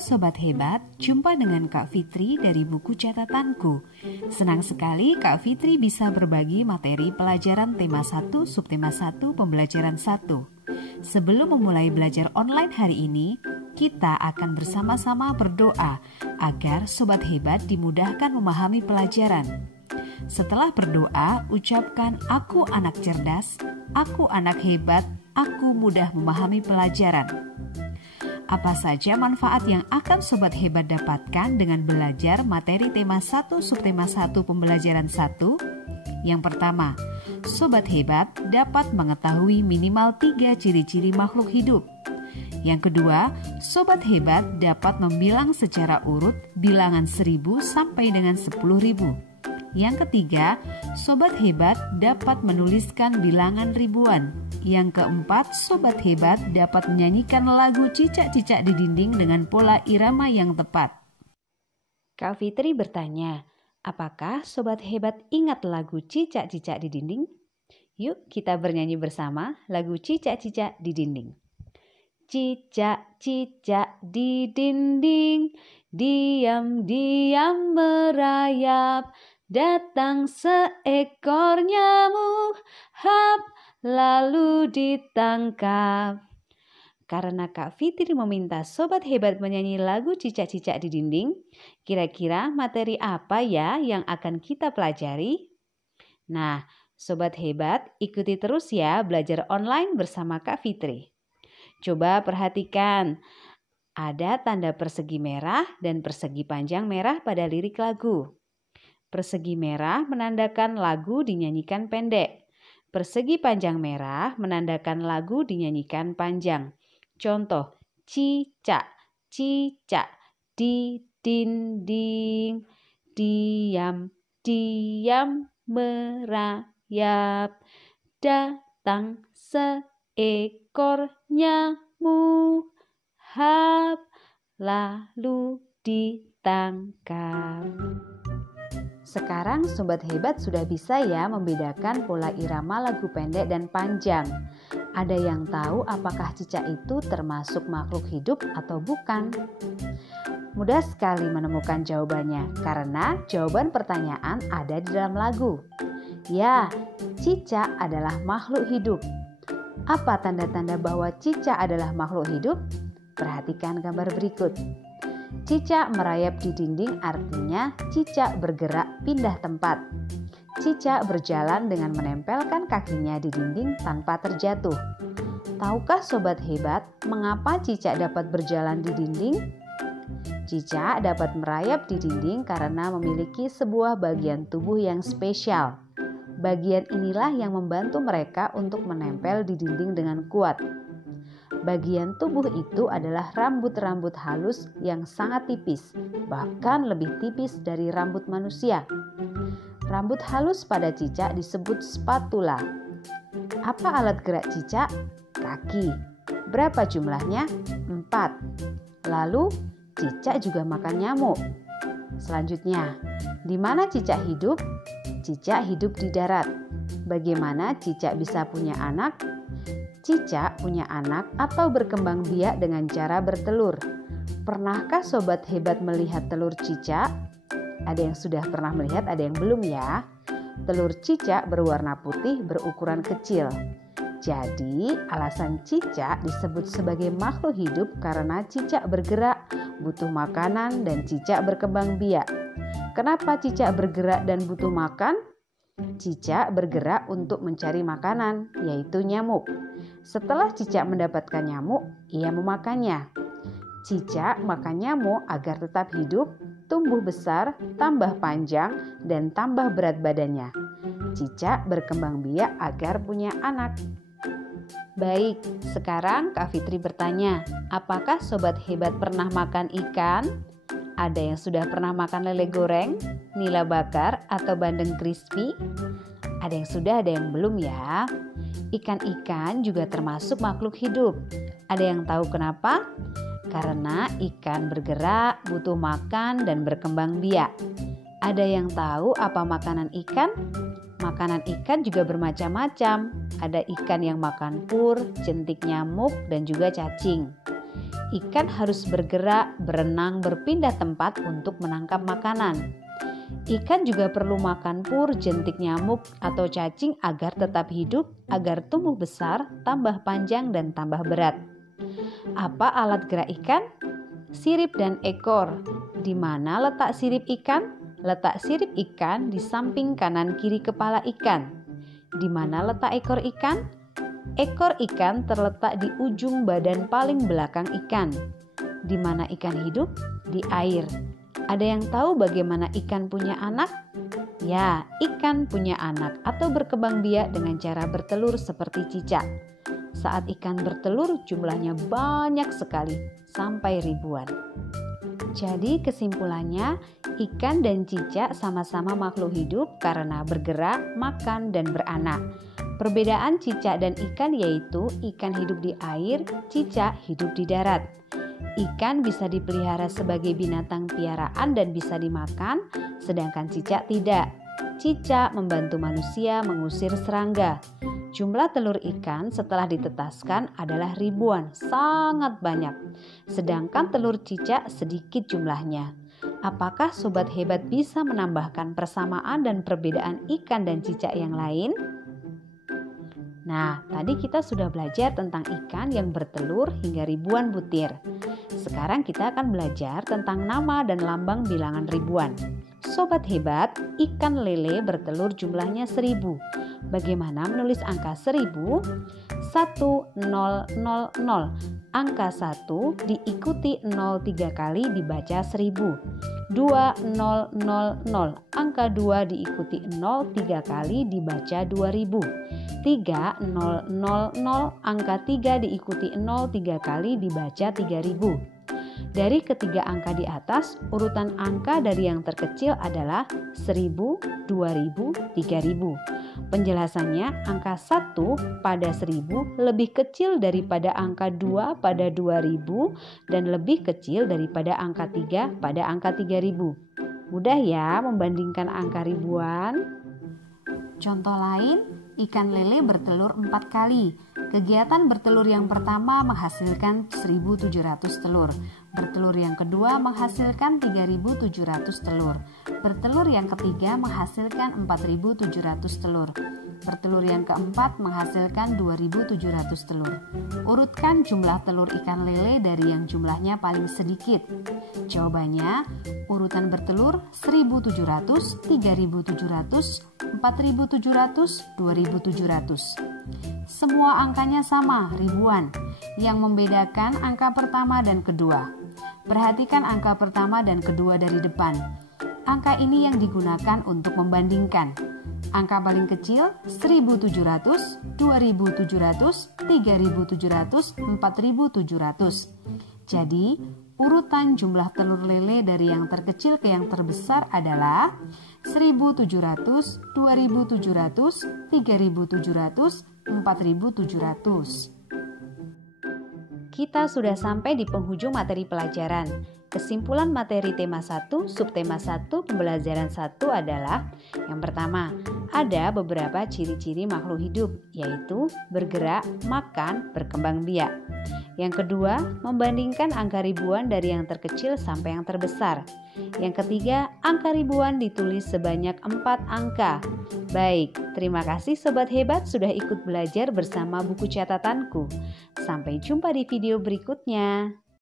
Halo Sobat Hebat, jumpa dengan Kak Fitri dari buku catatanku. Senang sekali Kak Fitri bisa berbagi materi pelajaran tema 1, subtema 1, pembelajaran 1. Sebelum memulai belajar online hari ini, kita akan bersama-sama berdoa agar Sobat Hebat dimudahkan memahami pelajaran. Setelah berdoa, ucapkan aku anak cerdas, aku anak hebat, aku mudah memahami pelajaran. Apa saja manfaat yang akan Sobat Hebat dapatkan dengan belajar materi tema 1 subtema 1 pembelajaran 1? Yang pertama, Sobat Hebat dapat mengetahui minimal 3 ciri-ciri makhluk hidup. Yang kedua, Sobat Hebat dapat membilang secara urut bilangan 1000 sampai dengan 10.000. Yang ketiga, Sobat Hebat dapat menuliskan bilangan ribuan. Yang keempat, Sobat Hebat dapat menyanyikan lagu cicak-cicak di dinding dengan pola irama yang tepat. Kak Fitri bertanya, apakah Sobat Hebat ingat lagu cicak-cicak di dinding? Yuk kita bernyanyi bersama lagu cicak-cicak di dinding. Cicak-cicak di dinding, diam-diam merayap. Datang seekor nyamuk, hap, lalu ditangkap. Karena Kak Fitri meminta Sobat Hebat menyanyi lagu cicak-cicak di dinding, kira-kira materi apa ya yang akan kita pelajari? Nah, Sobat Hebat ikuti terus ya belajar online bersama Kak Fitri. Coba perhatikan, ada tanda persegi merah dan persegi panjang merah pada lirik lagu. Persegi merah menandakan lagu dinyanyikan pendek. Persegi panjang merah menandakan lagu dinyanyikan panjang. Contoh, cicak, cicak di dinding, diam, diam merayap. Datang seekor nyamuk, hap, lalu ditangkap. Sekarang Sobat Hebat sudah bisa ya membedakan pola irama lagu pendek dan panjang. Ada yang tahu apakah cicak itu termasuk makhluk hidup atau bukan? Mudah sekali menemukan jawabannya karena jawaban pertanyaan ada di dalam lagu. Ya, cicak adalah makhluk hidup. Apa tanda-tanda bahwa cicak adalah makhluk hidup? Perhatikan gambar berikut. Cicak merayap di dinding artinya cicak bergerak pindah tempat. Cicak berjalan dengan menempelkan kakinya di dinding tanpa terjatuh. Tahukah Sobat Hebat mengapa cicak dapat berjalan di dinding? Cicak dapat merayap di dinding karena memiliki sebuah bagian tubuh yang spesial. Bagian inilah yang membantu mereka untuk menempel di dinding dengan kuat. Bagian tubuh itu adalah rambut-rambut halus yang sangat tipis, bahkan lebih tipis dari rambut manusia. Rambut halus pada cicak disebut spatula. Apa alat gerak cicak? Kaki. Berapa jumlahnya? 4. Lalu, cicak juga makan nyamuk. Selanjutnya, di mana cicak hidup? Cicak hidup di darat. Bagaimana cicak bisa punya anak? Cicak punya anak atau berkembang biak dengan cara bertelur. Pernahkah Sobat Hebat melihat telur cicak? Ada yang sudah pernah melihat, ada yang belum ya. Telur cicak berwarna putih berukuran kecil. Jadi alasan cicak disebut sebagai makhluk hidup karena cicak bergerak, butuh makanan dan cicak berkembang biak. Kenapa cicak bergerak dan butuh makan? Cicak bergerak untuk mencari makanan, yaitu nyamuk. Setelah cicak mendapatkan nyamuk, ia memakannya. Cicak makan nyamuk agar tetap hidup, tumbuh besar, tambah panjang, dan tambah berat badannya. Cicak berkembang biak agar punya anak. Baik, sekarang Kak Fitri bertanya, apakah Sobat Hebat pernah makan ikan? Ada yang sudah pernah makan lele goreng, nila bakar, atau bandeng crispy? Ada yang sudah, ada yang belum ya. Ikan-ikan juga termasuk makhluk hidup. Ada yang tahu kenapa? Karena ikan bergerak, butuh makan, dan berkembang biak. Ada yang tahu apa makanan ikan? Makanan ikan juga bermacam-macam. Ada ikan yang makan pur, jentik nyamuk, dan juga cacing. Ikan harus bergerak, berenang, berpindah tempat untuk menangkap makanan. Ikan juga perlu makan pur, jentik nyamuk, atau cacing agar tetap hidup, agar tumbuh besar, tambah panjang, dan tambah berat. Apa alat gerak ikan? Sirip dan ekor. Di mana letak sirip ikan? Letak sirip ikan di samping kanan kiri kepala ikan. Di mana letak ekor ikan? Ekor ikan terletak di ujung badan paling belakang ikan. Di mana ikan hidup? Di air. Ada yang tahu bagaimana ikan punya anak? Ya, ikan punya anak atau berkembang biak dengan cara bertelur seperti cicak. Saat ikan bertelur jumlahnya banyak sekali, sampai ribuan. Jadi kesimpulannya, ikan dan cicak sama-sama makhluk hidup karena bergerak, makan, dan beranak. Perbedaan cicak dan ikan yaitu ikan hidup di air, cicak hidup di darat. Ikan bisa dipelihara sebagai binatang piaraan dan bisa dimakan, sedangkan cicak tidak. Cicak membantu manusia mengusir serangga. Jumlah telur ikan setelah ditetaskan adalah ribuan, sangat banyak. Sedangkan telur cicak sedikit jumlahnya. Apakah sobat hebat bisa menambahkan persamaan dan perbedaan ikan dan cicak yang lain? Nah, tadi kita sudah belajar tentang ikan yang bertelur hingga ribuan butir. Sekarang kita akan belajar tentang nama dan lambang bilangan ribuan. Sobat hebat, ikan lele bertelur jumlahnya 1000. Bagaimana menulis angka 1000? 1000. Angka 1 diikuti 0 3 kali dibaca 1000. 2000. Angka 2 diikuti 0 3 kali dibaca 2000. 3000. Angka 3 diikuti 0 3 kali dibaca 3000. Dari ketiga angka di atas, urutan angka dari yang terkecil adalah 1000, 2000, 3000. Penjelasannya, angka 1 pada 1000 lebih kecil daripada angka 2 pada 2000 dan lebih kecil daripada angka 3 pada angka 3000. Mudah ya membandingkan angka ribuan? Contoh lain, ikan lele bertelur 4 kali. Kegiatan bertelur yang pertama menghasilkan 1700 telur. Bertelur yang kedua menghasilkan 3700 telur. Bertelur yang ketiga menghasilkan 4700 telur. Bertelur yang keempat menghasilkan 2700 telur. Urutkan jumlah telur ikan lele dari yang jumlahnya paling sedikit. Jawabannya, urutan bertelur 1700, 3700, 4700, 2700. Semua angkanya sama, ribuan. Yang membedakan angka pertama dan kedua. Perhatikan angka pertama dan kedua dari depan. Angka ini yang digunakan untuk membandingkan. Angka paling kecil 1700, 2700, 3700, 4700. Jadi, urutan jumlah telur lele dari yang terkecil ke yang terbesar adalah 1700, 2700, 3700, 4700. Kita sudah sampai di penghujung materi pelajaran. Kesimpulan materi tema 1, subtema 1, pembelajaran 1 adalah: yang pertama, ada beberapa ciri-ciri makhluk hidup, yaitu bergerak, makan, berkembang biak. Yang kedua, membandingkan angka ribuan dari yang terkecil sampai yang terbesar. Yang ketiga, angka ribuan ditulis sebanyak 4 angka. Baik, terima kasih Sobat Hebat sudah ikut belajar bersama buku catatanku. Sampai jumpa di video berikutnya.